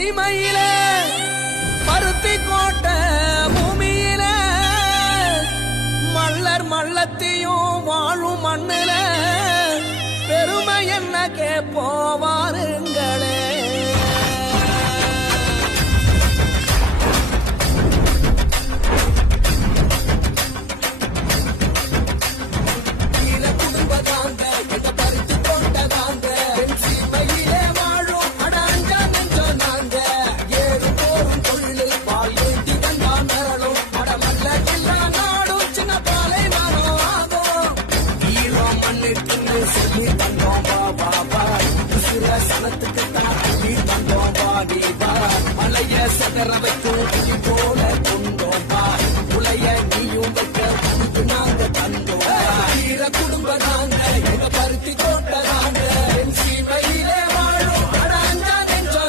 சீமையில பருத்தி கோட்டை பூமியில மல்லர் மல்லத்தையும் வாழும் மண்ணுல பெருமை என்ன கேப்போவாருங்களே. சனத்துக்கு தான் தந்தோம் மலைய சதற வைத்து போல